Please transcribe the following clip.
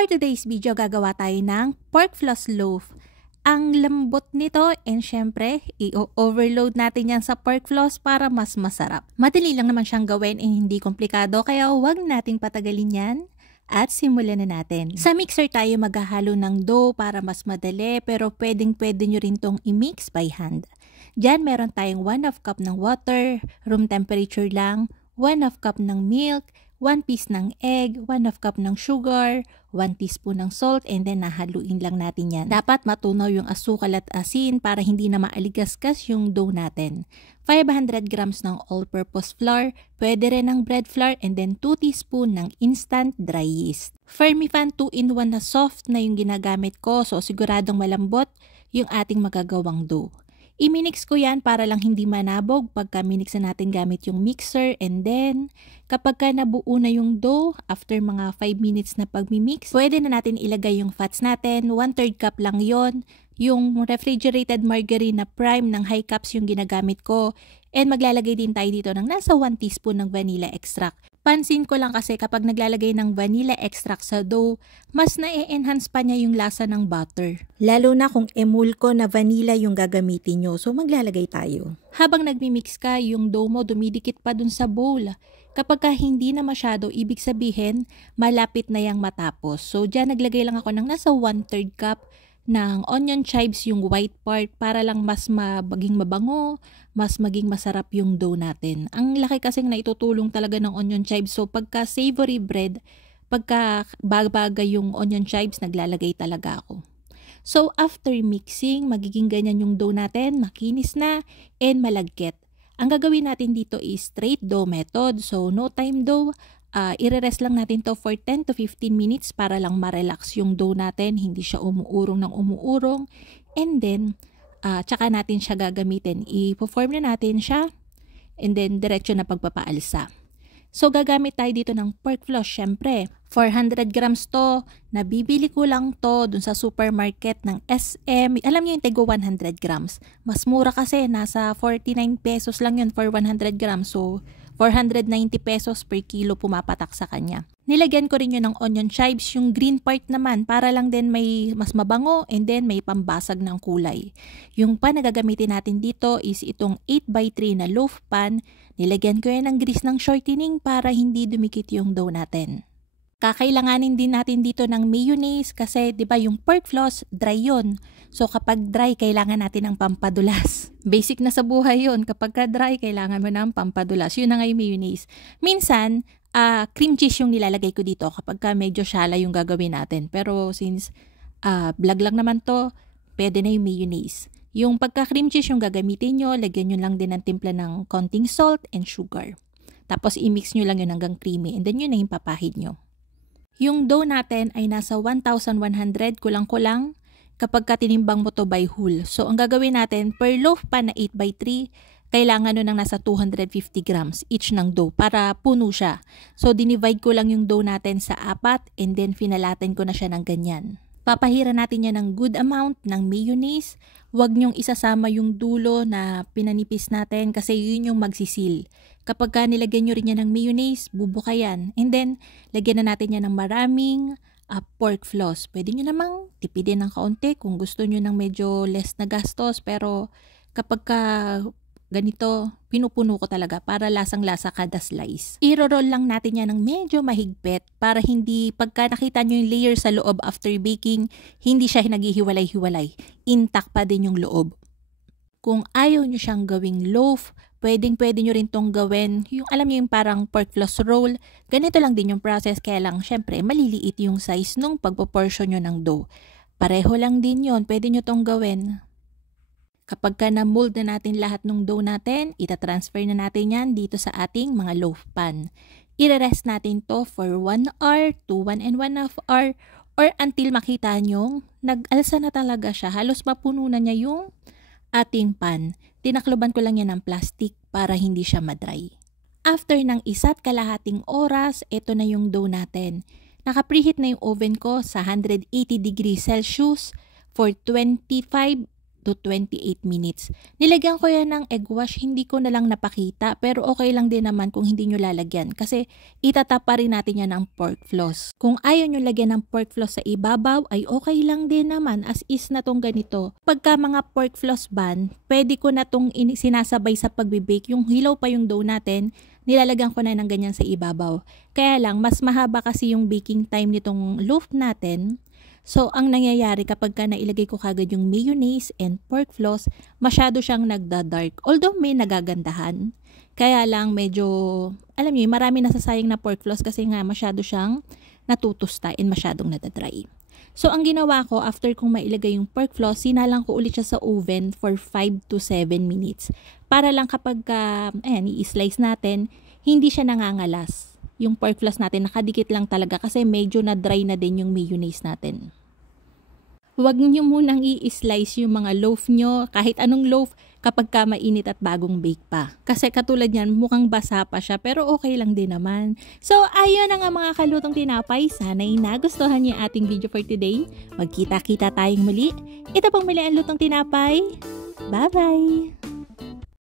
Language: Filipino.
For today's video, gagawa tayo ng pork floss loaf. Ang lambot nito and syempre, i-overload natin yan sa pork floss para mas masarap. Madali lang naman siyang gawin and hindi komplikado kaya huwag nating patagalin yan. At simulan na natin. Sa mixer tayo maghahalo ng dough para mas madali pero pwedeng-pwede nyo rin tong i-mix by hand. Diyan meron tayong 1/2 cup ng water, room temperature lang, 1/2 cup ng milk, 1 piece ng egg, 1/2 cup ng sugar, 1 teaspoon ng salt, and then nahaluin lang natin yan. Dapat matunaw yung asukal at asin para hindi na maaligasgas yung dough natin. 500 grams ng all-purpose flour, pwede rin ng bread flour, and then 2 teaspoon ng instant dry yeast. Fermifan 2-in-1 na soft na yung ginagamit ko, so siguradong malambot yung ating magagawang dough. I-minix ko yan para lang hindi manabog pagka minix na natin gamit yung mixer, and then kapag ka nabuo na yung dough, after mga 5 minutes na pagmimix, pwede na natin ilagay yung fats natin, 1/3 cup lang yon. Yung refrigerated margarine na prime ng high cups yung ginagamit ko, and maglalagay din tayo dito ng nasa 1 teaspoon ng vanilla extract. Pansin ko lang kasi kapag naglalagay ng vanilla extract sa dough, mas na-enhance pa niya yung lasa ng butter. Lalo na kung emulko na vanilla yung gagamitin nyo, so maglalagay tayo. Habang nagmimix ka, yung dough mo dumidikit pa dun sa bowl. Kapag ka hindi na masyado, ibig sabihin, malapit na yang matapos. So dyan naglagay lang ako ng nasa 1/3 cup ng onion chives, yung white part, para lang mas maging mabango, mas maging masarap yung dough natin. Ang laki kasing naitutulong talaga ng onion chives. So pagka savory bread, pagka bagay yung onion chives, naglalagay talaga ako. So after mixing, magiging ganyan yung dough natin, makinis na and malagkit. Ang gagawin natin dito is straight dough method. So no time dough. I-rest lang natin to for 10 to 15 minutes para lang ma-relax yung dough natin, hindi siya umuurong ng umuurong, and then tsaka natin siya gagamitin. I-form na natin siya and then diretso na pagpapaalsa. So gagamit tayo dito ng pork floss syempre. 400 grams to, nabibili ko lang to dun sa supermarket ng SM. Alam niyo yung tego 100 grams. Mas mura kasi, nasa 49 pesos lang yun for 100 grams. So 490 pesos per kilo pumapatak sa kanya. Nilagyan ko rin yun ng onion chives, yung green part naman para lang din may mas mabango and then may pambasag ng kulay. Yung pan na gagamitin natin dito is itong 8x3 na loaf pan. Nilagyan ko yan ng grease ng shortening para hindi dumikit yung dough natin. Kakailanganin din natin dito ng mayonnaise kasi 'di ba yung pork floss dry yon. So kapag dry kailangan natin ng pampadulas. Basic na sa buhay yon, kapag dry kailangan mo ng pampadulas. Yun na nga yung mayonnaise. Minsan cream cheese yung nilalagay ko dito kapag medyo shala yung gagawin natin. Pero since vlog lang naman to, pwede na yung mayonnaise. Yung pagka cream cheese yung gagamitin nyo, lagyan nyo lang din ng timpla ng konting salt and sugar. Tapos i-mix nyo lang yun hanggang creamy and then yun na yung papahid nyo. Yung dough natin ay nasa 1,100 kulang-kulang kapag tinimbang mo to by whole. So ang gagawin natin, per loaf pan na 8x3, kailangan nun ng nasa 250 grams each ng dough para puno siya. So dinivide ko lang yung dough natin sa 4 and then finalatin ko na siya ng ganyan. Papahira natin yan ng good amount ng mayonnaise. Huwag nyong isasama yung dulo na pinanipis natin kasi yun yung magsisil. Kapag nilagyan nyo rin yan ng mayonnaise, bubuka yan. And then, lagyan na natin yan ng maraming pork floss. Pwede nyo namang tipidin ng kaunti kung gusto nyo ng medyo less na gastos. Pero kapag ganito, pinupuno ko talaga para lasang-lasa kada slice. I-roll lang natin yan ng medyo mahigpit para hindi, pagka nakita nyo yung layer sa loob after baking, hindi siya naghihiwalay-hiwalay. Intact pa din yung loob. Kung ayaw nyo siyang gawing loaf, pwede nyo rin tong gawin, yung alam nyo yung parang pork floss roll. Ganito lang din yung process, kaya lang syempre maliliit yung size nung pagpo-portion nyo ng dough. Pareho lang din yon, pwede nyo tong gawin. Kapag na-mold na natin lahat ng dough natin, itatransfer na natin yan dito sa ating mga loaf pan. I-rest natin to for 1 hour to 1.5 hour or until makita nyo, nag-alsa na talaga siya. Halos mapuno na niya yung ating pan. Tinakloban ko lang yan ng plastic para hindi siya madry. After ng 1.5 oras, ito na yung dough natin. Naka-preheat na yung oven ko sa 180 degrees Celsius for 25 to 28 minutes. Nilagyan ko yan ng egg wash, hindi ko na lang napakita, pero okay lang din naman kung hindi nyo lalagyan kasi itatap pa rin natin yan ng pork floss. Kung ayaw nyo lagyan ng pork floss sa ibabaw ay okay lang din naman as is na tong ganito. Pagka mga pork floss ban, pwede ko na tong sinasabay sa pagbe-bake, yung hilaw pa yung dough natin, nilalagyan ko na ng ganyan sa ibabaw. Kaya lang, mas mahaba kasi yung baking time nitong loaf natin. So, ang nangyayari kapag ka nailagay ko kagad yung mayonnaise and pork floss, masyado siyang nagda-dark. Although may nagagandahan. Kaya lang medyo, alam niyo, marami nasasayang na pork floss kasi nga masyado siyang natutusta and masyadong nadadry. So, ang ginawa ko, after kong mailagay yung pork floss, sinalang ko ulit siya sa oven for 5 to 7 minutes. Para lang kapag, i-slice natin, hindi siya nangangalas. Yung pork floss natin, nakadikit lang talaga kasi medyo na-dry na din yung mayonnaise natin. Huwag niyo munang i-slice yung mga loaf nyo, kahit anong loaf, kapag ka mainit at bagong bake pa. Kasi katulad yan, mukhang basa pa siya, pero okay lang din naman. So, ayun na nga mga kalutong tinapay. Sana'y nagustuhan niyo ating video for today. Magkita-kita tayong muli. Ito pong muli ang lutong tinapay. Bye-bye!